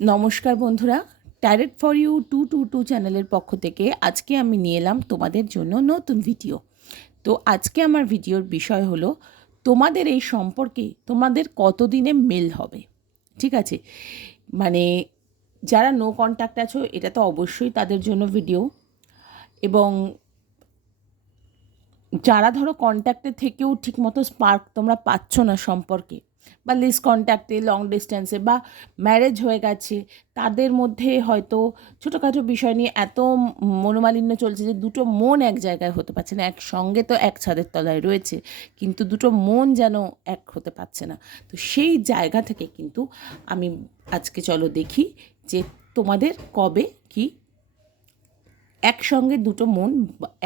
নমস্কার বন্ধুরা, tarot for you 222 চ্যানেলের পক্ষ থেকে আজকে আমি নিয়ে এলাম তোমাদের জন্য নতুন ভিডিও। তো আজকে আমার ভিডিওর বিষয় হলো তোমাদের এই সম্পর্কে তোমাদের কতদিনে মেল হবে। ঠিক আছে, মানে যারা নো কন্ট্যাক্ট আছো এটা তো অবশ্যই তাদের জন্য ভিডিও, এবং যারা ধরো কন্ট্যাক্টে থেকেও ঠিকমতো স্পার্ক তোমরা পাচ্ছ না সম্পর্কে, বা লিস কন্ট্যাক্টে, লং ডিস্ট্যান্সে, বা ম্যারেজ হয়ে গেছে, তাদের মধ্যে হয়তো ছোটোখাটো বিষয় নিয়ে এত মনোমালিন্য চলছে যে দুটো মন এক জায়গায় হতে পারছে না। একসঙ্গে তো এক ছাদের তলায় রয়েছে, কিন্তু দুটো মন যেন এক হতে পারছে না। তো সেই জায়গা থেকে কিন্তু আমি আজকে চলো দেখি যে তোমাদের কবে কি একসঙ্গে দুটো মন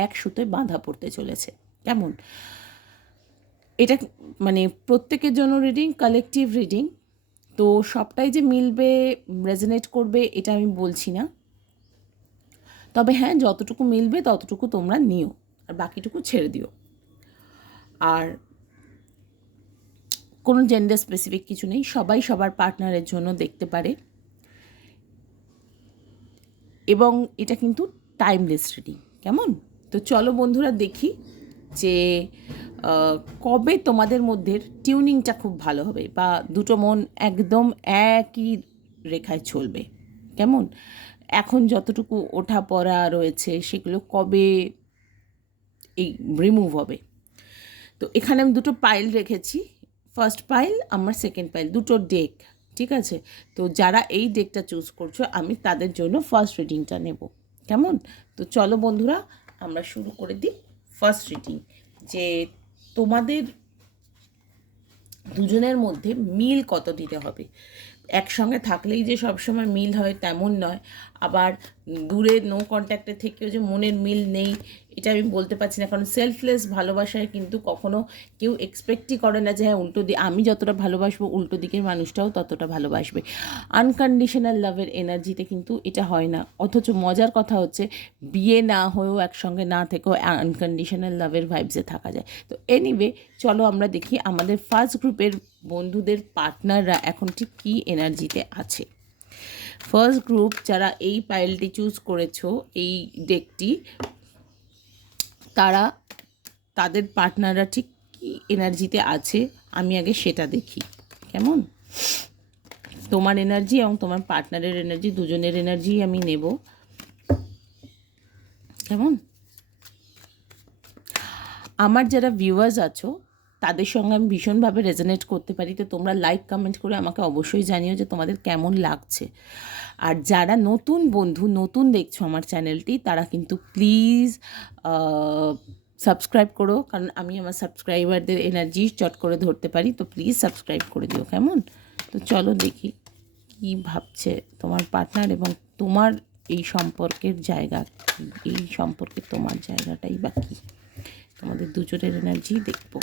এক সুতোয় বাঁধা পড়তে চলেছে। কেমন এটা, মানে প্রত্যেকের জন্য রিডিং, কালেকটিভ রিডিং, তো সবটাই যে মিলবে, রেজনেট করবে এটা আমি বলছি না। তবে হ্যাঁ, যতটুকু মিলবে ততটুকু তোমরা নিও, আর বাকিটুকু ছেড়ে দিও। আর কোনো জেন্ডার স্পেসিফিক কিছু নেই, সবাই সবার পার্টনারের জন্য দেখতে পারে, এবং এটা কিন্তু টাইমলেস রিডিং। কেমন, তো চলো বন্ধুরা দেখি যে কবে তোমাদের মধ্যে টিউনিংটা খুব ভালো হবে, বা দুটো মন একদম একই রেখায় চলবে। কেমন, এখন যতটুকু ওঠা পড়া রয়েছে সেগুলো কবে এই রিমুভ হবে। তো এখানে আমি দুটো পাইল রেখেছি, ফার্স্ট পাইল আমার, সেকেন্ড পাইল, দুটো ডেক। ঠিক আছে, তো যারা এই ডেকটা চুজ করছো আমি তাদের জন্য ফার্স্ট রিডিংটা নেব। কেমন, তো চলো বন্ধুরা আমরা শুরু করে দিই ফার্স্ট রিডিং, যে তোমাদের দুজনের মধ্যে মিল কত দিতে হবে। একসঙ্গে থাকলেই যে সবসময় মিল হয় তেমন নয়, আবার দূরে নো কন্ট্যাক্টে থেকেও যে মনের মিল নেই এটা আমি বলতে পারছি না, কারণ সেলফলেস ভালোবাসায় কিন্তু কখনো কেউ এক্সপেক্টই করে না যে হ্যাঁ উল্টো দিকে আমি যতটা ভালোবাসবো উল্টো দিকের মানুষটাও ততটা ভালোবাসবে। আনকন্ডিশনাল লাভের এনার্জিতে কিন্তু এটা হয় না। অথচ মজার কথা হচ্ছে বিয়ে না হয়েও একসঙ্গে না থেকেও আনকন্ডিশনাল লাভের ভাইবসে থাকা যায়। তো এনিওয়ে চলো আমরা দেখি আমাদের ফার্স্ট গ্রুপের বন্ধুদের পার্টনাররা এখন ঠিক কী এনার্জিতে আছে। ফার্স্ট গ্রুপ যারা এই পাইলটি চুজ করেছো, এই ডেকটি, তারা তাদের পার্টনাররা ঠিক কী এনার্জিতে আছে আমি আগে সেটা দেখি। কেমন, তোমার এনার্জি এবং তোমার পার্টনারের এনার্জি, দুজনের এনার্জি আমি নেব। কেমন, আমার যারা ভিউয়ার্স আছো তাদের সঙ্গে আমি ভীষণভাবে রেজনেট করতে পারি, তো তোমরা লাইক কমেন্ট করে আমাকে অবশ্যই জানিও যে তোমাদের কেমন লাগছে। আর যারা নতুন বন্ধু, নতুন দেখছো আমার চ্যানেলটি, তারা কিন্তু প্লিজ সাবস্ক্রাইব করো, কারণ আমি আমার সাবস্ক্রাইবারদের এনার্জি চট করে ধরতে পারি। তো প্লিজ সাবস্ক্রাইব করে দিও। কেমন, তো চলো দেখি কী ভাবছে তোমার পার্টনার, এবং তোমার এই সম্পর্কের জায়গা কী, এই সম্পর্কে তোমার জায়গাটাই বা কী, তোমাদের দুজনের এনার্জি দেখব।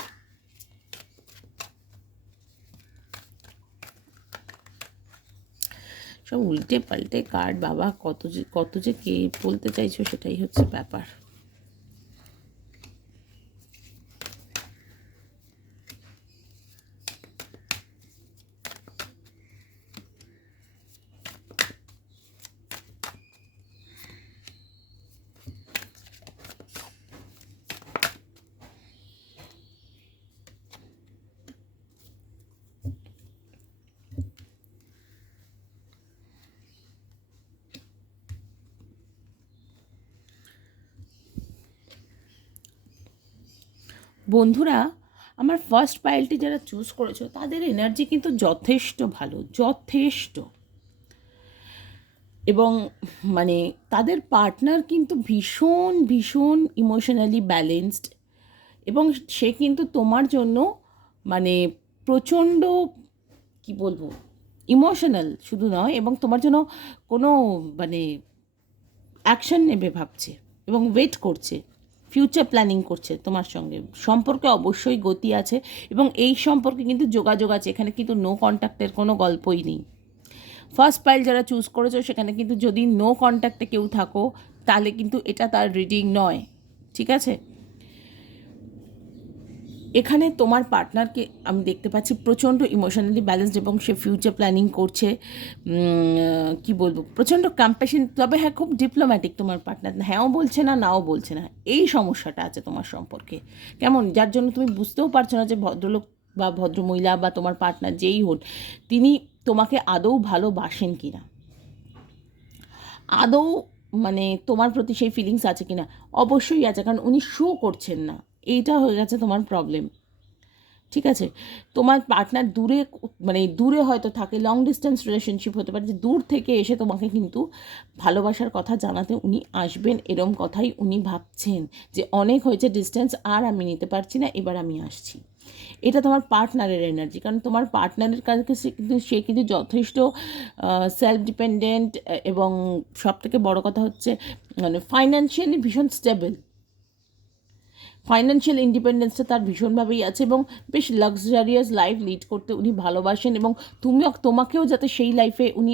সব উল্টে পাল্টে কার্ড, বাবা কত যে কে বলতে চাইছো সেটাই হচ্ছে ব্যাপার। বন্ধুরা, আমার ফার্স্ট পাইলটি যারা চুজ করেছো তাদের এনার্জি কিন্তু যথেষ্ট ভালো, যথেষ্ট, এবং মানে তাদের পার্টনার কিন্তু ভীষণ ভীষণ ইমোশনালি ব্যালেন্সড, এবং সে কিন্তু তোমার জন্য মানে প্রচণ্ড, কি বলবো, ইমোশনাল শুধু নয়, এবং তোমার জন্য কোনো মানে অ্যাকশন নেবে ভাবছে, এবং ওয়েট করছে, ফিউচার প্ল্যানিং করছে তোমার সঙ্গে। সম্পর্কে অবশ্যই গতি আছে, এবং এই সম্পর্কে কিন্তু যোগাযোগ আছে, এখানে কিন্তু নো কন্ট্যাক্টের কোনো গল্পই নেই। ফার্স্ট পাইল যারা চুজ করেছো সেখানে কিন্তু যদি নো কন্ট্যাক্টে কেউ থাকো তাহলে কিন্তু এটা তার রিডিং নয়। ঠিক আছে, এখানে তোমার পার্টনারকে আমি দেখতে পাচ্ছি প্রচণ্ড ইমোশনালি ব্যালেন্সড, এবং সে ফিউচার প্ল্যানিং করছে। কি বলবো, প্রচণ্ড কম্প্যাশন। তবে হ্যাঁ, খুব ডিপ্লোম্যাটিক তোমার পার্টনার, হ্যাঁও বলছে না, নাও বলছে না। এই সমস্যাটা আছে তোমার সম্পর্কে, কেমন, যার জন্য তুমি বুঝতেও পারছো না যে ভদ্রলোক বা ভদ্রমহিলা বা তোমার পার্টনার যেই হন, তিনি তোমাকে আদৌ ভালোবাসেন কি না, আদৌ মানে তোমার প্রতি সেই ফিলিংস আছে কি না। অবশ্যই আছে, কারণ উনি শো করছেন না। এইটা হয়ে গেছে তোমার প্রবলেম। ঠিক আছে, তোমার পার্টনার দূরে, মানে দূরে হয়তো থাকে, লং ডিস্টেন্স রিলেশনশিপ হতে পারে, যে দূর থেকে এসে তোমাকে কিন্তু ভালোবাসার কথা জানাতে উনি আসবেন, এরম কথাই উনি ভাবছেন, যে অনেক হয়েছে ডিস্টেন্স, আর আমি নিতে পারছি না, এবার আমি আসছি। এটা তোমার পার্টনারের এনার্জি, কারণ তোমার পার্টনারের কাছে সে কিন্তু যথেষ্ট সেলফ ডিপেন্ডেন্ট, এবং সবথেকে বড় কথা হচ্ছে মানে ফাইন্যান্সিয়ালি ভীষণ স্টেবল। ফাইন্যান্সিয়াল ইন্ডিপেন্ডেন্সটা তার ভীষণভাবেই আছে, এবং বেশ লাক্সারিয়াস লাইফ লিড করতে উনি ভালোবাসেন, এবং তোমাকেও যাতে সেই লাইফে উনি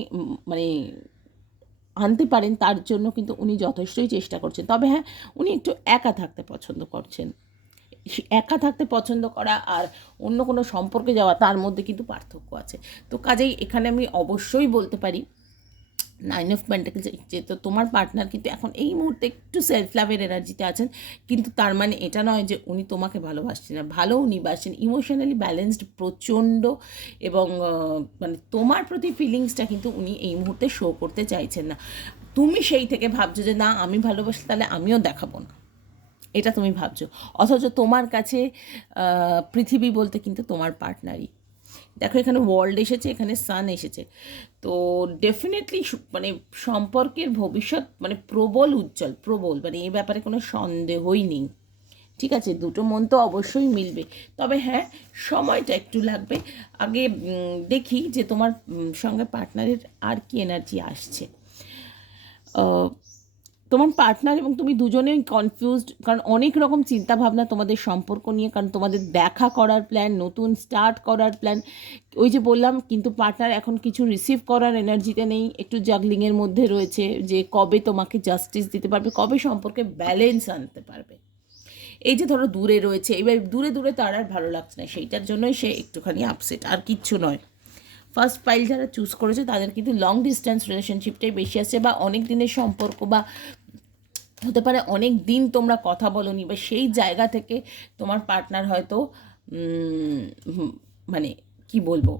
মানে আনতে পারেন, তার জন্য কিন্তু উনি যথেষ্টই চেষ্টা করছেন। তবে হ্যাঁ, উনি একটু একা থাকতে পছন্দ করছেন। একা থাকতে পছন্দ করা আর অন্য কোনো সম্পর্কে যাওয়া, তার মধ্যে কিন্তু পার্থক্য আছে। তো কাজেই এখানে আমি অবশ্যই বলতে পারি 9 অফ পেন্টাকেলস, যে তো তোমার পার্টনার কিন্তু এখন এই মুহূর্তে একটু সেলফ লাভের এনার্জিতে আছেন, কিন্তু তার মানে এটা নয় যে উনি তোমাকে ভালোবাসছেন না। ভালো উনি বাসছেন, ইমোশনালি ব্যালেন্সড প্রচণ্ড, এবং মানে তোমার প্রতি ফিলিংসটা কিন্তু উনি এই মুহূর্তে শো করতে চাইছেন না। তুমি সেই থেকে ভাবছো যে না, আমি ভালোবাসি, তাহলে আমিও দেখাবো না, এটা তুমি ভাবছো। অথচ তোমার কাছে পৃথিবী বলতে কিন্তু তোমার পার্টনারই। দেখো, এখানে ওয়ার্ল্ড এসেছে, এখানে সান এসেছে। তো ডেফিনেটলি মানে সম্পর্কের ভবিষ্যৎ মানে প্রবল উজ্জ্বল, প্রবল, মানে এই ব্যাপারে কোনো সন্দেহই নেই। ঠিক আছে, দুটো মন তো অবশ্যই মিলবে। তবে হ্যাঁ, সময়টা একটু লাগবে। আগে দেখি যে তোমার সঙ্গে পার্টনারের আর কি এনার্জি আসছে। তোমার পার্টনার এবং তুমি দুজনেই কনফিউজড, কারণ অনেক রকম চিন্তাভাবনা তোমাদের সম্পর্ক নিয়ে, কারণ তোমাদের দেখা করার প্ল্যান, নতুন স্টার্ট করার প্ল্যান। ওই যে বললাম, কিন্তু পার্টনার এখন কিছু রিসিভ করার এনার্জিতে নেই, একটু জাগলিংয়ের মধ্যে রয়েছে, যে কবে তোমাকে জাস্টিস দিতে পারবে, কবে সম্পর্কে ব্যালেন্স আনতে পারবে। এই যে ধরো দূরে রয়েছে, এবার দূরে দূরে তার আর ভালো লাগছে না, সেইটার জন্যই সে একটুখানি আপসেট, আর কিচ্ছু নয়। ফার্স্ট পাইল যারা চুজ করেছে তাদের কিন্তু লং ডিস্টেন্স রিলেশনশিপটাই বেশি আসছে, বা অনেক দিনের সম্পর্ক, বা হতে পারে অনেক দিন তোমরা কথা বলোনি, বা সেই জায়গা থেকে তোমার পার্টনার হয়তো মানে কি বলবো,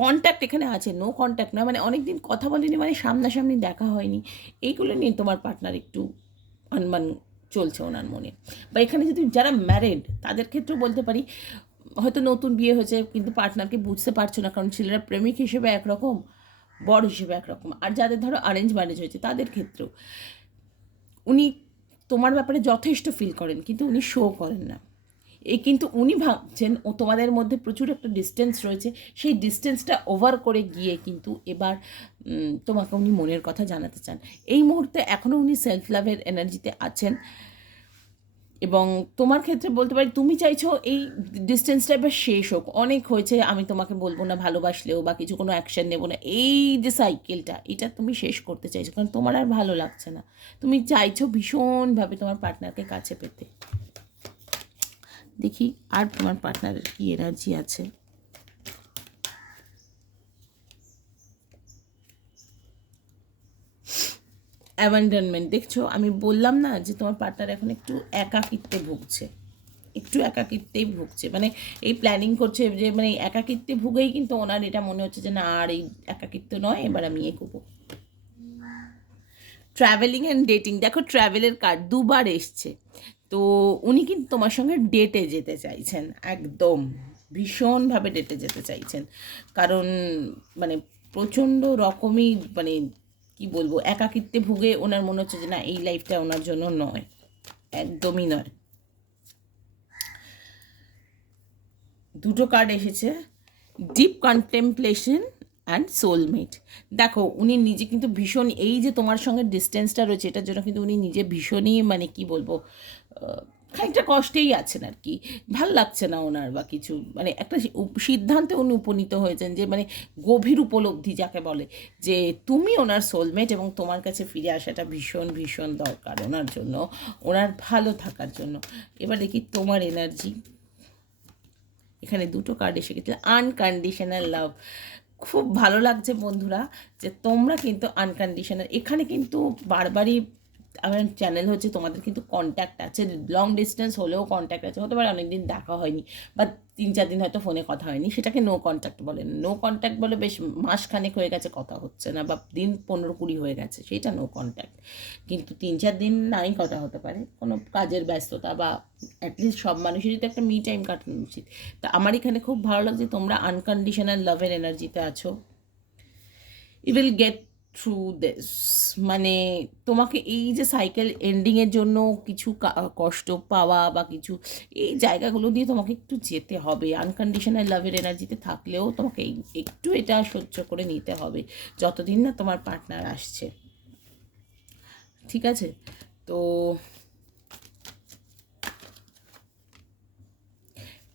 কন্ট্যাক্ট এখানে আছে, নো কন্ট্যাক্ট নয়, মানে অনেক দিন কথা বলেনি, মানে সামনাসামনি দেখা হয়নি, এইগুলো নিয়ে তোমার পার্টনার একটু আনমান চলছে ওনার মনে। বা এখানে যদি যারা ম্যারেড, তাদের ক্ষেত্রেও বলতে পারি, হয়তো নতুন বিয়ে হয়েছে কিন্তু পার্টনারকে বুঝতে পারছো না, কারণ ছেলেরা প্রেমিক হিসেবে একরকম, বর হিসেবে একরকম। আর যাদের ধরো অ্যারেঞ্জ ম্যারেজ হয়েছে, তাদের ক্ষেত্রেও উনি তোমার ব্যাপারে যথেষ্ট ফিল করেন, কিন্তু উনি শো করেন না। এই কিন্তু উনি ভাবছেন ও তোমাদের মধ্যে প্রচুর একটা ডিস্টেন্স রয়েছে, সেই ডিস্টেন্সটা ওভার করে গিয়ে কিন্তু এবার তোমাকে উনি মনের কথা জানাতে চান। এই মুহূর্তে এখনও উনি সেলফ লাভের এনার্জিতে আছেন, এবং তোমার ক্ষেত্রে বলতে পারি তুমি চাইছো এই ডিস্টেন্সটা এবার শেষ হোক, অনেক হয়েছে, আমি তোমাকে বলবো না ভালোবাসলেও বা কিছু কোনো অ্যাকশন নেবো না, এই যে সাইকেলটা, এটা তুমি শেষ করতে চাইছো, কারণ তোমার আর ভালো লাগছে না। তুমি চাইছো ভীষণভাবে তোমার পার্টনারকে কাছে পেতে। দেখি আর তোমার পার্টনারের কি এনার্জি আছে। অ্যাবান্ডনমেন্ট দেখছো, আমি বললাম না যে তোমার পার্টনার এখন একটু একাকিত্বে ভুগছে, একটু একাকিত্বেই ভুগছে, মানে এই প্ল্যানিং করছে যে মানে একাকিত্বে ভুগেই কিন্তু ওনার এটা মনে হচ্ছে যে না, আর এই একাকিত্ব নয়, এবার আমি এগোবো। ট্রাভেলিং অ্যান্ড ডেটিং, দেখো ট্রাভেলের কার্ড দুবার এসছে। তো উনি কিন্তু তোমার সঙ্গে ডেটে যেতে চাইছেন, একদম ভীষণভাবে ডেটে যেতে চাইছেন, কারণ মানে প্রচণ্ড রকমই মানে কি বলবো, একাকিত্বে ভুগে ওনার মনে হচ্ছে যে না, এই লাইফটা ওনার জন্য নয়, একদমই নয়। দুটো কার্ড এসেছে, ডিপ কন্টেম্পলেশন অ্যান্ড সোলমেট। দেখো উনি নিজে কিন্তু ভীষণ, এই যে তোমার সঙ্গে ডিস্টেন্সটা রয়েছে, এটার জন্য কিন্তু উনি নিজে ভীষণই মানে কি বলবো, খানিকটা কষ্টেই আছেন আর কি, ভাল লাগছে না ওনার বা কিছু, মানে একটা সিদ্ধান্তে উনি উপনীত হয়েছেন, যে মানে গভীর উপলব্ধি যাকে বলে, যে তুমি ওনার সোলমেট, এবং তোমার কাছে ফিরে আসাটা ভীষণ ভীষণ দরকার ওনার জন্য, ওনার ভালো থাকার জন্য। এবার দেখি তোমার এনার্জি। এখানে দুটো কার্ড এসে গেছিলো, আনকন্ডিশনাল লাভ। খুব ভালো লাগছে বন্ধুরা যে তোমরা কিন্তু আনকন্ডিশনাল, এখানে কিন্তু বারবারই আমার চ্যানেল হচ্ছে, তোমাদের কিন্তু কন্ট্যাক্ট আছে, লং ডিস্টেন্স হলেও কন্ট্যাক্ট আছে, হতে পারে অনেকদিন দেখা হয়নি বা 3-4 দিন হয়তো ফোনে কথা হয়নি, সেটাকে নো কন্ট্যাক্ট বলে। নো কন্ট্যাক্ট বলে বেশ মাসখানেক হয়ে গেছে কথা হচ্ছে না, বা দিন 15-20 হয়ে গেছে, সেইটা নো কন্ট্যাক্ট। কিন্তু 3-4 দিন নাই কথা হতে পারে, কোনো কাজের ব্যস্ততা, বা অ্যাটলিস্ট সব মানুষেরই তো একটা মি টাইম কাটানো উচিত। তা আমার এখানে খুব ভালো লাগছে তোমরা আনকন্ডিশনাল লাভের এনার্জিতে আছো। You will get through this, মানে তোমাকে এই যে সাইকেল এন্ডিংয়ের জন্য কিছু কষ্ট পাওয়া বা কিছু এই জায়গাগুলো দিয়ে তোমাকে একটু যেতে হবে। আনকন্ডিশনাল লাভের এনার্জিতে থাকলেও তোমাকে একটু এটা সহ্য করে নিতে হবে যতদিন না তোমার পার্টনার আসছে, ঠিক আছে? তো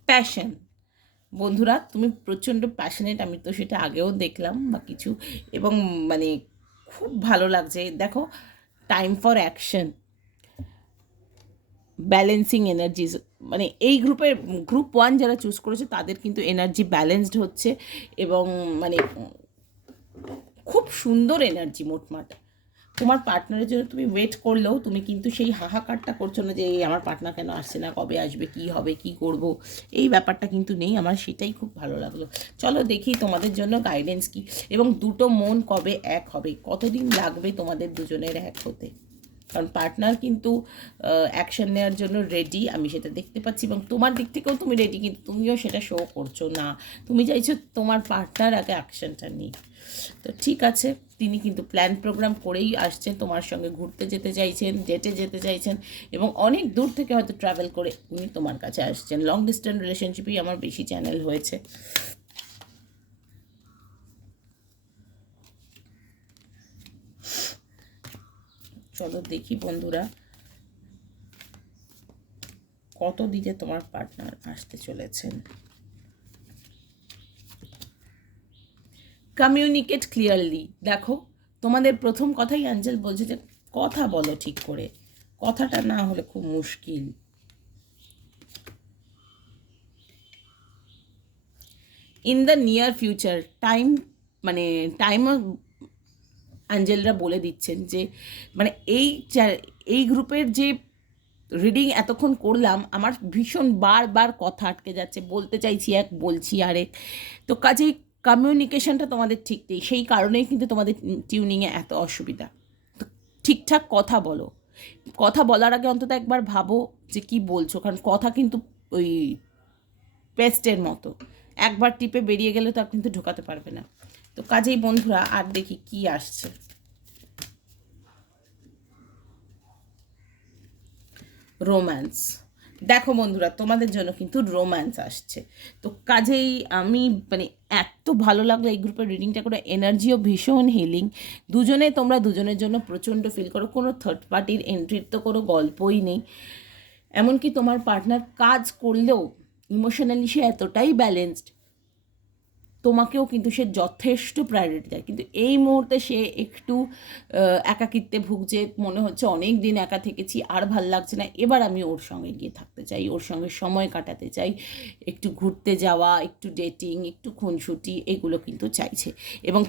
প্যাশন, বন্ধুরা তুমি প্রচণ্ড প্যাশনেট, আমি তো সেটা আগেও দেখলাম বা কিছু, এবং মানে খুব ভালো লাগছে। দেখো, টাইম ফর অ্যাকশন, ব্যালেন্সিং এনার্জিজ, মানে এই গ্রুপ 1 যারা চুজ করেছে তাদের কিন্তু এনার্জি ব্যালেন্সড হচ্ছে, এবং মানে খুব সুন্দর এনার্জি। মোটমাট তোমার পার্টনারের জন্য তুমি ওয়েট করলেও তুমি কিন্তু সেই হাহাকারটা করছো না যে এই আমার পার্টনার কেন আসছে না, কবে আসবে, কি হবে, কি করব, এই ব্যাপারটা কিন্তু নেই। আমার সেটাই খুব ভালো লাগলো। চলো দেখি তোমাদের জন্য গাইডেন্স কি, এবং দুটো মন কবে এক হবে, কতদিন লাগবে তোমাদের দুজনের এক হতে। কারণ পার্টনার কিন্তু অ্যাকশন নেওয়ার জন্য রেডি, আমি সেটা দেখতে পাচ্ছি, এবং তোমার দিক থেকেও তুমি রেডি, কিন্তু তুমিও সেটা শো করছো না। তুমি চাইছো তোমার পার্টনার আগে অ্যাকশনটা নিই। তো ঠিক আছে, তিনি কিন্তু প্ল্যান প্রোগ্রাম করেই আসছেন, তোমার সঙ্গে ঘুরতে যেতে চাইছেন, ডেটে যেতে চাইছেন, এবং অনেক দূর থেকে হয়তো ট্রাভেল করে উনি তোমার কাছে আসছেন। লং ডিস্টেন্স রিলেশনশিপই আমার বেশি চ্যানেল হয়েছে। চলো দেখি বন্ধুরা কত দিকে তোমার পার্টনার আসতে চলেছেন। কমিউনিকেট ক্লিয়ারলি, দেখো তোমাদের প্রথম কথাই অ্যাঞ্জেল বলছে যে কথা বলো ঠিক করে, কথাটা না হলে খুব মুশকিল। ইন দ্য নিয়ার ফিউচার, মানে টাইমও অ্যাঞ্জেলরা বলে দিচ্ছেন যে মানে এই গ্রুপের যে রিডিং এতক্ষণ করলাম, আমার ভীষণ বারবার কথা আটকে যাচ্ছে, বলতে চাইছি এক, বলছি আরেক। তো কাজেই কমিউনিকেশনটা তোমাদের ঠিক নেই, সেই কারণেই কিন্তু তোমাদের টিউনিংয়ে এত অসুবিধা। তো ঠিকঠাক কথা বলো, কথা বলার আগে অন্তত একবার ভাবো যে কি বলছো, কারণ কথা কিন্তু ওই পেস্টের মতো, একবার টিপে বেরিয়ে গেলে তো আর কিন্তু ঢোকাতে পারবে না। তো কাজেই বন্ধুরা আর দেখি কি আসছে। রোম্যান্স, দেখো বন্ধুরা তোমাদের জন্য কিন্তু রোম্যান্স আসছে। তো কাজেই আমি মানে এত ভালো লাগলো এই গ্রুপের রিডিংটা করে, এনার্জিও ভীষণ হিলিং। দুজনে তোমরা দুজনের জন্য প্রচণ্ড ফিল করো, কোনো থার্ড পার্টির এন্ট্রির তো কোনো গল্পই নেই। এমনকি তোমার পার্টনার কাজ করলেও ইমোশনালি সে এতটাই ব্যালেন্সড, তোমাকেও কিন্তু সে যথেষ্ট প্রায়োরিটি দেয়। কিন্তু এই মুহূর্তে সে একটু একাকিত্বে ভুগছে, মনে হচ্ছে অনেক দিন একা থেকেছি, আর ভাল লাগছে না, এবার আমি ওর সঙ্গে গিয়ে থাকতে চাই, ওর সঙ্গে সময় কাটাতে চাই, একটু ঘুরতে যাওয়া, একটু ডেটিং, একটু খুনসুটি, এগুলো কিন্তু চাইছে। এবং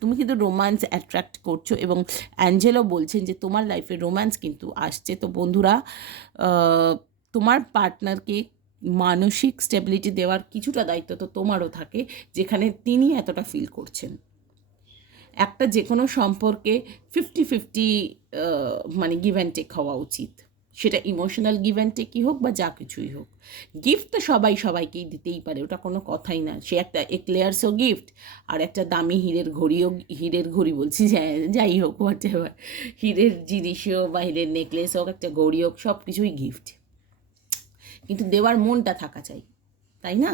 তুমি কিন্তু রোম্যান্স অ্যাট্রাক্ট করছো, এবং অ্যাঞ্জেলও বলছেন যে তোমার লাইফে রোম্যান্স কিন্তু আসছে। তো বন্ধুরা, তোমার পার্টনারকে মানসিক স্টেবিলিটি দেওয়ার কিছুটা দায়িত্ব তো তোমারও থাকে, যেখানে তিনি এতটা ফিল করছেন। একটা যে কোনো সম্পর্কে 50-50 মানে গিভ অ্যান্ড টেক হওয়া উচিত, সেটা ইমোশনাল গিভ অ্যান্ড টেকই হোক বা যা কিছুই হোক। গিফট তো সবাইকেই দিতেই পারে, ওটা কোনো কথাই না। সে একটা এক্লেয়ার্সও গিফট, আর একটা দামি হীরের ঘড়ি বলছি, যাই হোক হোয়াট এভার, হীরের জিনিসও বা হীরের নেকলেস হোক, একটা ঘড়ি হোক, সব কিছুই গিফট। কিন্তু দেওয়ার মনটা থাকা চাই, তাই না?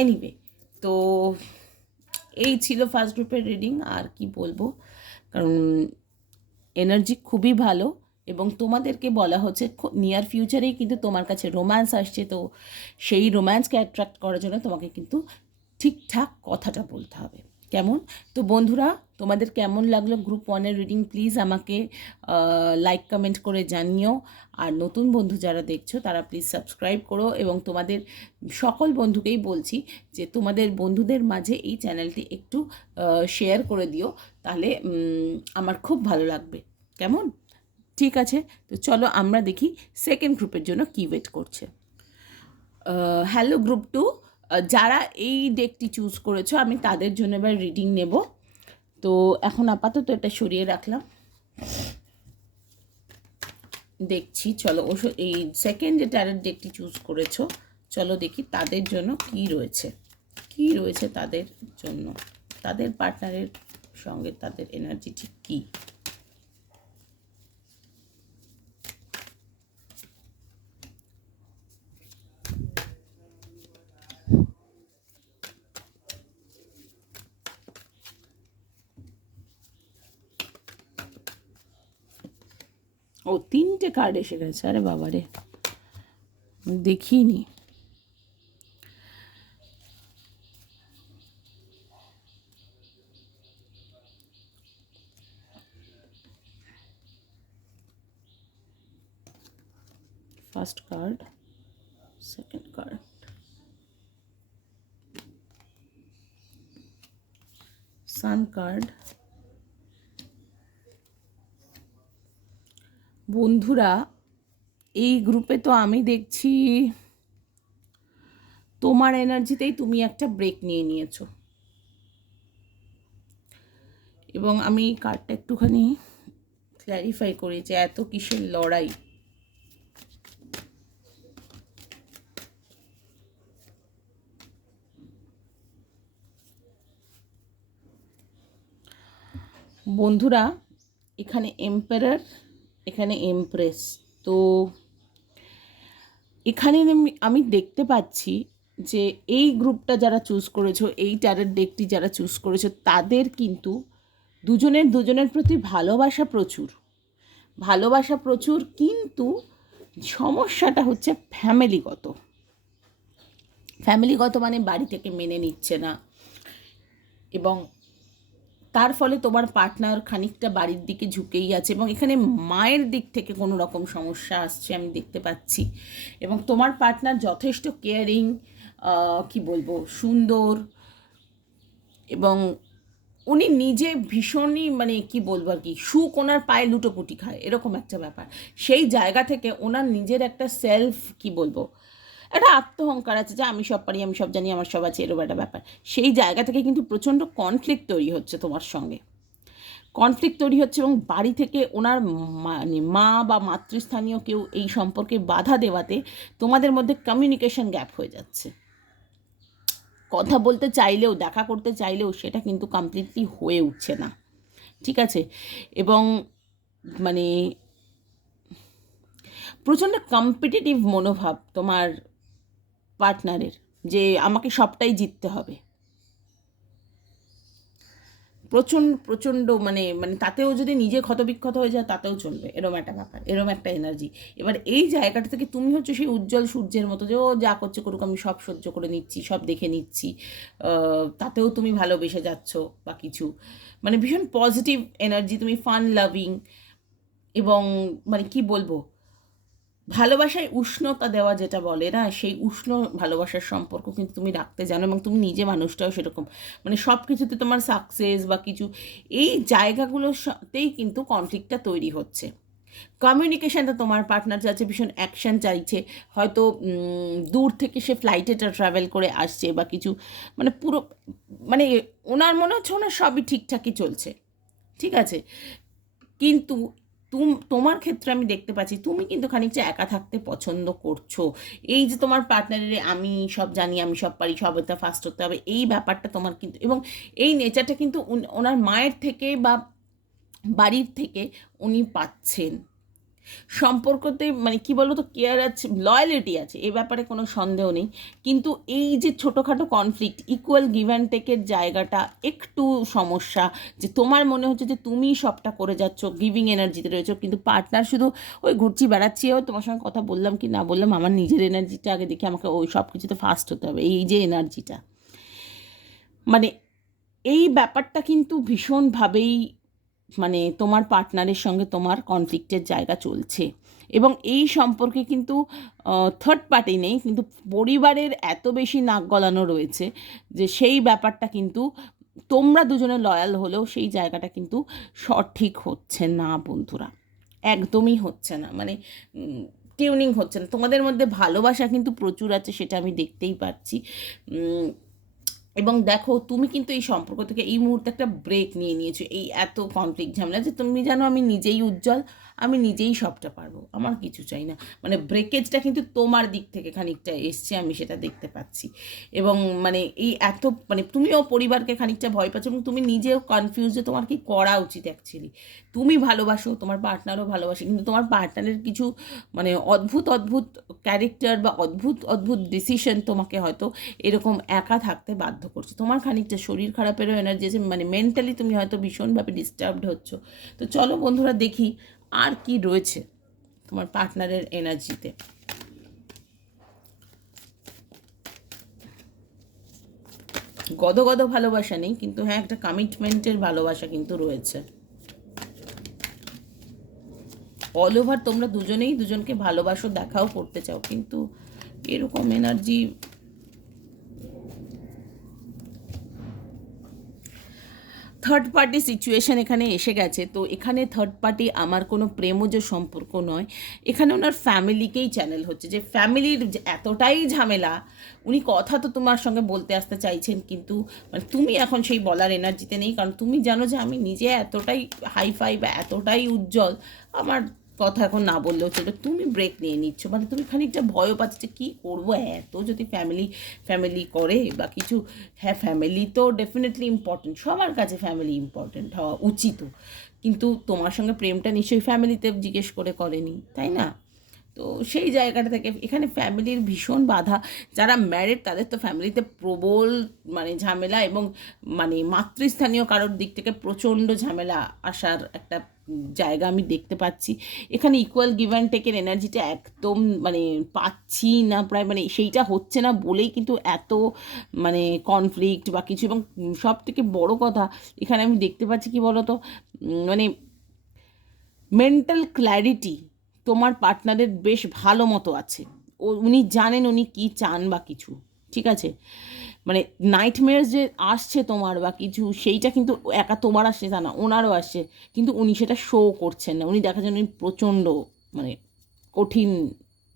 এনিওয়ে, তো এই ছিল ফার্স্ট গ্রুপের রিডিং। আর কি বলবো, কারণ এনার্জি খুবই ভালো, এবং তোমাদেরকে বলা হচ্ছে নিয়ার ফিউচারেই কিন্তু তোমার কাছে রোম্যান্স আসছে। তো সেই রোম্যান্সকে অ্যাট্রাক্ট করার জন্য তোমাকে কিন্তু ঠিকঠাক কথাটা বলতে হবে। কেমন? তো বন্ধুরা, তোমাদের কেমন লাগলো গ্রুপ 1-এর রিডিং প্লিজ আমাকে লাইক কমেন্ট করে জানিও। আর নতুন বন্ধু যারা দেখছো তারা প্লিজ সাবস্ক্রাইব করো, এবং তোমাদের সকল বন্ধুকেই বলছি যে তোমাদের বন্ধুদের মাঝে এই চ্যানেলটি একটু শেয়ার করে দিও, তাহলে আমার খুব ভালো লাগবে। কেমন? ঠিক আছে, তো চলো আমরা দেখি সেকেন্ড গ্রুপের জন্য কী ওয়েট করছে। হ্যালো গ্রুপ 2, যারা এই ডেকটি চুজ করেছো আমি তাদের জন্য এবার রিডিং নেব। তো এখন আপাতত এটা সরিয়ে রাখলাম, দেখছি। চলো এই সেকেন্ড যে ট্যারট ডেকটি চুজ করেছো, চলো দেখি তাদের জন্য কি রয়েছে তাদের জন্য, তাদের পার্টনারের সঙ্গে তাদের এনার্জি ঠিক কী। ও 3টে কার্ড এসে গেছে, আরে বাবারে, দেখিনি। First card, second card, sun card. বন্ধুরা, এই গ্রুপে তো আমি দেখছি তোমার এনার্জিতেই তুমি একটা ব্রেক নিয়ে নিয়েছো, এবং আমি কার্ডটা একটুখানি ক্ল্যারিফাই করি যে এত কিসের লড়াই। বন্ধুরা, এখানে এম্পারার, এখানে এমপ্রেস। তো এখানে আমি দেখতে পাচ্ছি যে এই গ্রুপটা যারা চুজ করেছো, এই ট্যারট ডেকটি যারা চুজ করেছো, তাদের কিন্তু দুজনের প্রতি ভালোবাসা প্রচুর, কিন্তু সমস্যাটা হচ্ছে ফ্যামিলিগত, মানে বাড়ি থেকে মেনে নিচ্ছে না, এবং তার ফলে তোমার পার্টনার খানিকটা বাড়ির দিকে ঝুঁকেই আছে, এবং এখানে মায়ের দিক থেকে কোনো রকম সমস্যা আসছে আমি দেখতে পাচ্ছি। এবং তোমার পার্টনার যথেষ্ট কেয়ারিং, কি বলবো, সুন্দর, এবং উনি নিজে ভীষণই, মানে কি বলবো আর কি, সুখ ওনার পায়ে লুটোপুটি খায়, এরকম একটা ব্যাপার। সেই জায়গা থেকে ওনার নিজের একটা সেলফ, কি বলবো, একটা আত্মহংকার আছে যে আমি সব পারি, আমি সব জানি, আমার সব আছে, এরকম একটা ব্যাপার। সেই জায়গা থেকে কিন্তু প্রচণ্ড কনফ্লিক্ট তৈরি হচ্ছে তোমার সঙ্গে, এবং বাড়ি থেকে ওনার মানে মা বা মাতৃস্থানীয় কেউ এই সম্পর্কে বাধা দেওয়াতে তোমাদের মধ্যে কমিউনিকেশন গ্যাপ হয়ে যাচ্ছে। কথা বলতে চাইলেও, দেখা করতে চাইলেও সেটা কিন্তু কমপ্লিটলি হয়ে উঠছে না, ঠিক আছে? এবং মানে প্রচণ্ড কম্পিটিটিভ মনোভাব তোমার পার্টনারের, যে আমাকে সবটাই জিততে হবে, প্রচণ্ড মানে মানে তাতেও যদি নিজে ক্ষতবিক্ষত হয়ে যায় তাতেও চলবে, এরম একটা ব্যাপার, এরম একটা এনার্জি। এবার এই জায়গাটা থেকে তুমি হচ্ছে সেই উজ্জ্বল সূর্যের মতো, যে ও যা করছে করুক, আমি সব সহ্য করে নিচ্ছি, সব দেখে নিচ্ছি, তাতেও তুমি ভালোবেসে যাচ্ছ বা কিছু, মানে ভীষণ পজিটিভ এনার্জি, তুমি ফান লাভিং, এবং মানে কি বলবো, ভালোবাসায় উষ্ণতা দেওয়া যেটা বলে না, সেই উষ্ণ ভালোবাসার সম্পর্ক কিন্তু তুমি রাখতে জানো, এবং তুমি নিজে মানুষটাও সেরকম, মানে সব কিছুতে তোমার সাকসেস বা কিছু, এই জায়গাগুলোতেই কিন্তু কনফ্লিক্টটা তৈরি হচ্ছে। কমিউনিকেশানটা তোমার পার্টনার চাইছে, ভীষণ অ্যাকশান চাইছে, হয়তো দূর থেকে সে ফ্লাইটে ট্রাভেল করে আসছে বা কিছু, মানে পুরো, মানে ওনার মনে হচ্ছে ওনার সবই ঠিকঠাকই চলছে, ঠিক আছে? কিন্তু তোমার ক্ষেত্রে আমি দেখতে পাচ্ছি তুমি কিন্তু খানিকটা একা থাকতে পছন্দ করছো। এই যে তোমার পার্টনারের আমি সব জানি, আমি সব পারি, সব এটা ফার্স্ট হতে হবে, এই ব্যাপারটা তোমার কিন্তু, এবং এই নেচারটা কিন্তু ওনার মায়ের থেকে বা বাড়ির থেকে উনি পাচ্ছেন। সম্পর্কতে মানে কি বলবো তো, কেয়ার আছে, লয়ালিটি আছে, এ ব্যাপারে কোনো সন্দেহ নেই, কিন্তু এই যে ছোটোখাটো কনফ্লিক্ট, ইকুয়াল গিভ অ্যান্ড টেকের জায়গাটা একটু সমস্যা, যে তোমার মনে হচ্ছে যে তুমি সবটা করে যাচ্ছ, গিভিং এনার্জিতে রয়েছো, কিন্তু পার্টনার শুধু ওই ঘুরছি বেড়াচ্ছি, ও তোমার সঙ্গে কথা বললাম কি না বললাম, আমার নিজের এনার্জিটা আগে দেখি, আমাকে ওই সব কিছুতে ফাস্ট হতে হবে, এই যে এনার্জিটা, মানে এই ব্যাপারটা কিন্তু ভীষণভাবেই মানে তোমার পার্টনারের সঙ্গে তোমার কনফ্লিক্টের জায়গা চলছে, এবং এই সম্পর্কে কিন্তু থার্ড পার্টি নেই, কিন্তু পরিবারের এত বেশি নাক গলানো রয়েছে যে সেই ব্যাপারটা কিন্তু তোমরা দুজনে লয়াল হলেও সেই জায়গাটা কিন্তু সঠিক হচ্ছে না বন্ধুরা, একদমই হচ্ছে না, মানে টিউনিং হচ্ছে না। তোমাদের মধ্যে ভালোবাসা কিন্তু প্রচুর আছে, সেটা আমি দেখতেই পাচ্ছি। এবং দেখো তুমি কিন্তু এই সম্পর্ক থেকে এই মুহূর্তে একটা ব্রেক নিয়ে নিয়েছো, এই এত কনফ্লিক্ট ঝামেলা, যে তুমি জানো আমি নিজেই উজ্জ্বল, আমি নিজেই সবটা পারবো, আমার কিছু চাই না, মানে ব্রেকেজটা কিন্তু তোমার দিক থেকে খানিকটা এসছে, আমি সেটা দেখতে পাচ্ছি। এবং মানে এই এত মানে তুমিও পরিবারকে খানিকটা ভয় পাচ্ছ, এবং তুমি নিজেও কনফিউজ যে তোমার কি করা উচিত অ্যাকচুয়ালি। তুমি ভালোবাসো, তোমার পার্টনারও ভালোবাসে, কিন্তু তোমার পার্টনারের কিছু মানে অদ্ভুত অদ্ভুত ক্যারেক্টার বা অদ্ভুত অদ্ভুত ডিসিশন তোমাকে হয়তো এরকম একা থাকতে বাধ্য করছে। তোমার খানিকটা শরীর খারাপেরও এনার্জি আছে, মানে মেন্টালি তুমি হয়তো ভীষণভাবে ডিস্টার্বড হচ্ছ। তো চলো বন্ধুরা দেখি আর কি রয়েছে তোমার পার্টনারের এনার্জিতে। গদ গদ ভালোবাসা নেই, কিন্তু হ্যাঁ একটা কমিটমেন্টের ভালোবাসা কিন্তু রয়েছে। অল ওভার তোমরা দুজনেই দুজনকে ভালোবাসো, দেখাও করতে চাও, কিন্তু এরকম এনার্জি থার্ড পার্টি সিচুয়েশান এখানে এসে গেছে। তো এখানে থার্ড পার্টি আমার কোনো প্রেমজ সম্পর্ক নয়, এখানে ওনার ফ্যামিলিকেই চ্যানেল হচ্ছে, যে ফ্যামিলির এতটাই ঝামেলা, উনি কথা তো তোমার সঙ্গে বলতে আসতে চাইছেন, কিন্তু মানে তুমি এখন সেই বলার এনার্জিতে নেই, কারণ তুমি জানো যে আমি নিজে এতটাই হাইফাই বা এতটাই উজ্জ্বল, আমার কথা এখন না বললেও চলো, তুমি ব্রেক নিয়ে নিচ্ছ, মানে তুমি খানিকটা ভয়ও পাচ্ছ যে কী করবো, এত যদি ফ্যামিলি করে বা কিছু। হ্যাঁ ফ্যামিলি তো ডেফিনেটলি ইম্পর্টেন্ট, সবার কাছে ফ্যামিলি ইম্পর্টেন্ট হওয়া উচিত, কিন্তু তোমার সঙ্গে প্রেমটা নিশ্চয়ই ফ্যামিলিতে জিজ্ঞেস করে করেনি, তাই না? তো সেই জায়গাটা থেকে এখানে ফ্যামিলির ভীষণ বাধা, যারা ম্যারিড তাদের তো ফ্যামিলিতে প্রবল মানে ঝামেলা, এবং মানে মাতৃস্থানীয় কারোর দিক থেকে প্রচণ্ড ঝামেলা আসার একটা জায়গা আমি দেখতে পাচ্ছি। এখানে ইকুয়াল গিভ অ্যান্ড টেকের এনার্জিটা একদম মানে পাচ্ছি না, প্রায় মানে সেইটা হচ্ছে না বলেই কিন্তু এত মানে কনফ্লিক্ট বা কিছু। এবং সব থেকে বড় কথা এখানে আমি দেখতে পাচ্ছি কি বলো তো, মানে মেন্টাল ক্ল্যারিটি তোমার পার্টনারের বেশ ভালো মতো আছে, উনি জানেন উনি কি চান বা কিছু, ঠিক আছে? মানে নাইটমেয়ার্স যে আসছে তোমার বা কিছু, সেইটা কিন্তু একা তোমার আসছে তা না, ওনারও আসছে, কিন্তু উনি সেটা শো করছেন না, উনি দেখা যান উনি প্রচণ্ড মানে কঠিন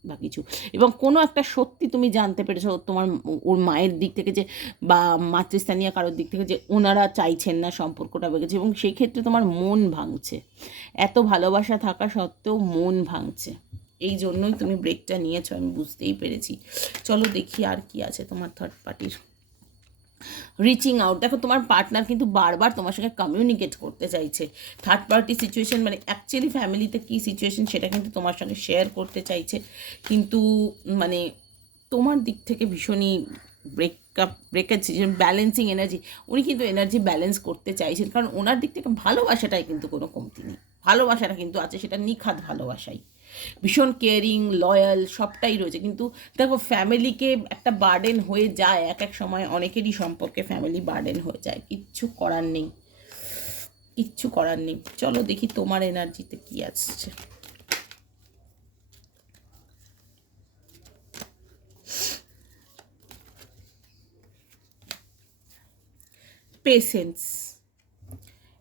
বা কিছু। এবং কোনো একটা সত্যি তুমি জানতে পেরেছো তোমার ওর মায়ের দিক থেকে যে বা মাতৃস্থানীয় কারোর দিক থেকে যে ওনারা চাইছেন না সম্পর্কটা বেড়েছে, এবং সেই ক্ষেত্রে তোমার মন ভাঙছে, এত ভালোবাসা থাকা সত্ত্বেও মন ভাঙছে, এই জন্যই তুমি ব্রেকটা নিয়েছো, আমি বুঝতেই পেরেছি। চলো দেখি আর কি আছে তোমার থার্ড পার্টির। রিচিং আউট, দেখো তোমার পার্টনার কিন্তু বারবার তোমার সঙ্গে কমিউনিকেট করতে চাইছে, থার্ড পার্টি সিচুয়েশন মানে অ্যাকচুয়ালি ফ্যামিলিতে কী সিচুয়েশন সেটা কিন্তু তোমার সঙ্গে শেয়ার করতে চাইছে, কিন্তু মানে তোমার দিক থেকে ভীষণই ব্রেকের সিচুয়েশন, ব্যালেন্সিং এনার্জি, উনি কিন্তু এনার্জি ব্যালেন্স করতে চাইছেন, কারণ ওনার দিক থেকে ভালোবাসাটাই কিন্তু কোনো কমতি নেই, ভালোবাসাটা কিন্তু আছে, সেটা নিখাদ ভালোবাসাই, ভীষণ কেয়ারিং লয়াল সবটাই রয়েছে। কিন্তু দেখো ফ্যামিলিকে একটা বার্ডেন হয়ে যায়, এক এক সময় অনেকেরই সম্পর্কে ফ্যামিলি বার্ডেন হয়ে যায়, কিচ্ছু করার নেই, কিচ্ছু করার নেই। চলো দেখি তোমার এনার্জিতে কি আসছে। পেশেন্স,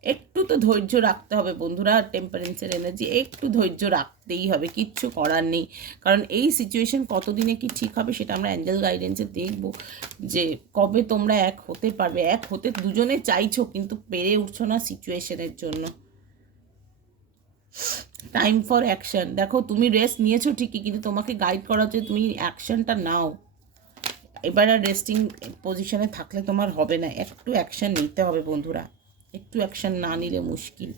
একটু তো ধৈর্য রাখতে হবে বন্ধুরা, টেম্পারেন্সের এনার্জি একটু ধৈর্য রাখতেই হবে, কিচ্ছু করার নেই, কারণ এই সিচুয়েশন কতদিনে কি ঠিক হবে সেটা আমরা অ্যাঞ্জেল গাইডেন্সে দেখবো, যে কবে তোমরা এক হতে পারবে, এক হতে দুজনে চাইছো কিন্তু পেরে উঠছো না সিচুয়েশনের জন্য। টাইম ফর অ্যাকশন, দেখো তুমি রেস্ট নিয়েছো ঠিকই, কিন্তু তোমাকে গাইড করা হচ্ছে তুমি অ্যাকশনটা নাও, এবার আর রেস্টিং পজিশনে থাকলে তোমার হবে না, একটু অ্যাকশন নিতে হবে বন্ধুরা, একটু অ্যাকশন না নিলে মুশকিল।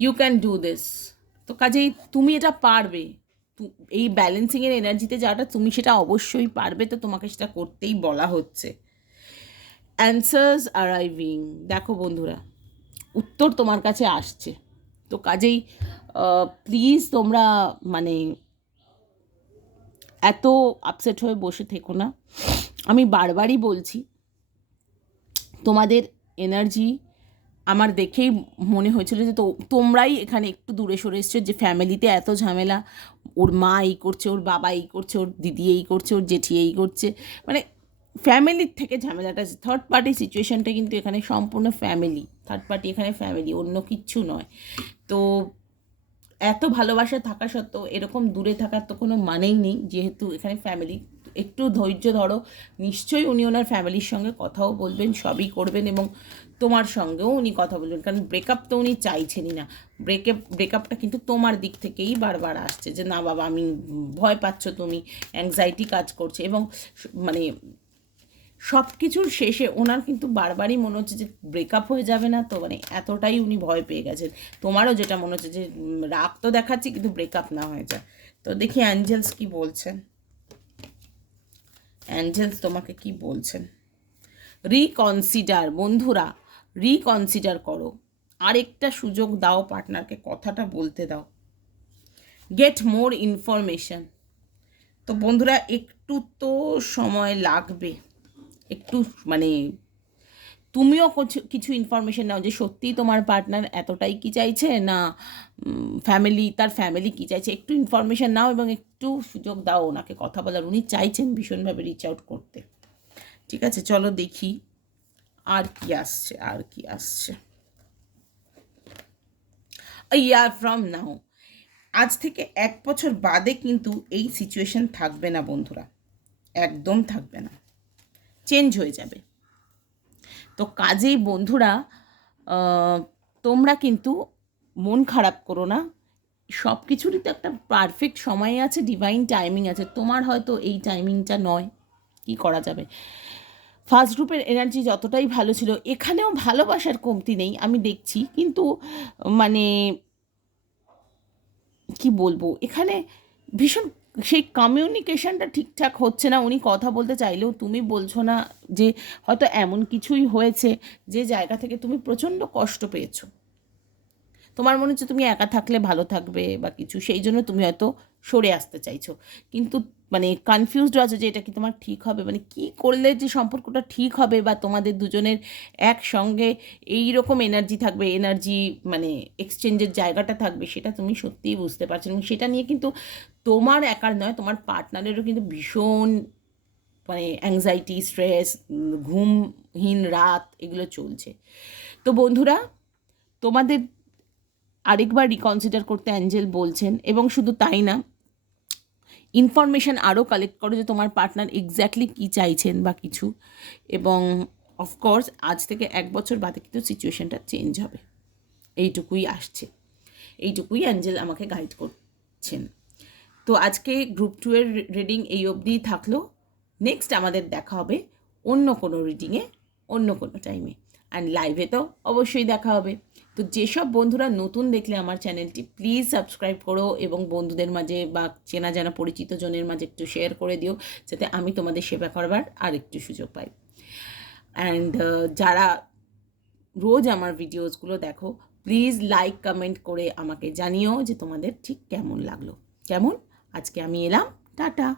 ইউ ক্যান ডু দিস, তো কাজেই তুমি এটা পারবে, এই ব্যালেন্সিংয়ের এনার্জিতে যাওয়াটা তুমি সেটা অবশ্যই পারবে, তো তোমাকে সেটা করতেই বলা হচ্ছে। অ্যান্সার্স অ্যারাইভিং, দেখো বন্ধুরা উত্তর তোমার কাছে আসছে, তো কাজেই প্লিজ তোমরা মানে এত আপসেট হয়ে বসে থেকো না, আমি বারবারই বলছি, তোমাদের এনার্জি আমার দেখেই মনে হয়েছিল যে তোমরাই এখানে একটু দূরে সরে এসছো, যে ফ্যামিলিতে এত ঝামেলা, ওর মা এই করছে, ওর বাবা এই করছে, ওর দিদি এই করছে, ওর জেঠি এই করছে, মানে ফ্যামিলির থেকে ঝামেলাটা, থার্ড পার্টি সিচুয়েশানটা কিন্তু এখানে সম্পূর্ণ ফ্যামিলি, থার্ড পার্টি এখানে ফ্যামিলি, অন্য কিচ্ছু নয়। তো এত ভালোবাসা থাকা সত্ত্বেও এরকম দূরে থাকার তো কোনো মানেই নেই, যেহেতু এখানে ফ্যামিলি। একটু ধৈর্য ধরো, নিশ্চয়ই উনি ওনার ফ্যামিলির সঙ্গে কথাও বলবেন, সবই করবেন, এবং তোমার সঙ্গেও উনি কথা বলবেন, কারণ ব্রেকআপ তো উনি চাইছেনই না। ব্রেকআপটা কিন্তু তোমার দিক থেকেই বারবার আসছে, যে না বাবা আমি ভয় পাচ্ছ, তুমি অ্যাংজাইটি কাজ করছে, এবং মানে সব কিছুর শেষে ওনার কিন্তু বারবারই মনে হচ্ছে যে ব্রেকআপ হয়ে যাবে না তো, মানে এতটাই উনি ভয় পেয়ে গেছেন। তোমারও যেটা মনে হচ্ছে যে রাগ তো দেখাচ্ছি কিন্তু ব্রেকআপ না হয়ে যায়। তো দেখি অ্যাঞ্জেলস কি বলছেন, অ্যাঞ্জেলস তোমাকে কি বলছেন। রিকনসিডার বন্ধুরা, রিকনসিডার করো, আরেকটা সুযোগ দাও পার্টনারকে, কথাটা বলতে দাও, গেট মোর ইনফরমেশন। তো বন্ধুরা একটু তো সময় লাগবে, একটু মানে তুমিও কিছু ইনফরমেশন নাও, যে সত্যিই তোমার পার্টনার এতটাই কি চাইছে, না তার ফ্যামিলি কি চাইছে, একটু ইনফরমেশন নাও এবং একটু সুযোগ দাও ওনাকে কথা বলার। উনি চাইছেন ভীষণভাবে রিচ আউট করতে। ঠিক আছে, চলো দেখি আর কি আসছে, আর কি আসছে। ইয়ার ফ্রম নাও, আজ থেকে 1 বছর বাদে কিন্তু এই সিচুয়েশন থাকবে না বন্ধুরা, একদম থাকবে না, চেঞ্জ হয়ে যাবে। তো কাজেই বন্ধুরা তোমরা কিন্তু মন খারাপ করো না, সব কিছুরই তো একটা পারফেক্ট সময় আছে, ডিভাইন টাইমিং আছে। তোমার হয়তো এই টাইমিংটা নয়, কি করা যাবে। ফার্স্ট গ্রুপের এনার্জি যতটাই ভালো ছিল, এখানেও ভালোবাসার কমতি নেই আমি দেখছি, কিন্তু মানে কি বলবো, এখানে ভীষণ সেই কমিউনিকেশনটা ঠিকঠাক হচ্ছে না। উনি কথা বলতে চাইলেও তুমি বলছো না, যে হয়তো এমন কিছুই হয়েছে যে জায়গা থেকে তুমি প্রচণ্ড কষ্ট পেয়েছো, তোমার মনে হচ্ছে তুমি একা থাকলে ভালো থাকবে বা কিছু, সেই জন্য তুমি হয়তো সরে আসতে চাইছো, কিন্তু মানে কনফিউজড আছো যে এটা কি তোমার ঠিক হবে, মানে কি করলে যে সম্পর্কটা ঠিক হবে, বা তোমাদের দুজনের একসঙ্গে এই রকম এনার্জি থাকবে, এনার্জি মানে এক্সচেঞ্জের জায়গাটা থাকবে, সেটা তুমি সত্যিই বুঝতে পারছো। এবং সেটা নিয়ে কিন্তু তোমার একার নয়, তোমার পার্টনারেরও কিন্তু ভীষণ মানে অ্যাংজাইটি, স্ট্রেস, ঘুমহীন রাত এগুলো চলছে। তো বন্ধুরা তোমাদের আরেকবার রিকনসিডার করতে অ্যাঞ্জেল বলছেন, এবং শুধু তাই না, ইনফরমেশান আরও কালেক্ট করো যে তোমার পার্টনার এক্স্যাক্টলি কী চাইছেন বা কিছু, এবং অফকোর্স আজ থেকে 1 বছর বাদে কিন্তু সিচুয়েশানটা চেঞ্জ হবে, এইটুকুই আসছে, এইটুকুই অ্যাঞ্জেল আমাকে গাইড করছেন। তো আজকে গ্রুপ 2 এর রিডিং এই অবধিই থাকলো। নেক্সট আমাদের দেখা হবে অন্য কোনো রিডিংয়ে, অন্য কোনো টাইমে, অ্যান্ড লাইভে তো অবশ্যই দেখা হবে। তো যেসব বন্ধুরা নতুন দেখলে আমার চ্যানেলটি, প্লিজ সাবস্ক্রাইব করো এবং বন্ধুদের মাঝে বা চেনা জানা পরিচিত জনের মাঝে একটু শেয়ার করে দিও, যাতে আমি তোমাদের সেবা করবার আর একটু সুযোগ পাই। অ্যান্ড যারা রোজ আমার ভিডিওসগুলো দেখো, প্লিজ লাইক কমেন্ট করে আমাকে জানিও যে তোমাদের ঠিক কেমন লাগলো। কেমন, আজকে আমি এলাম, টাটা।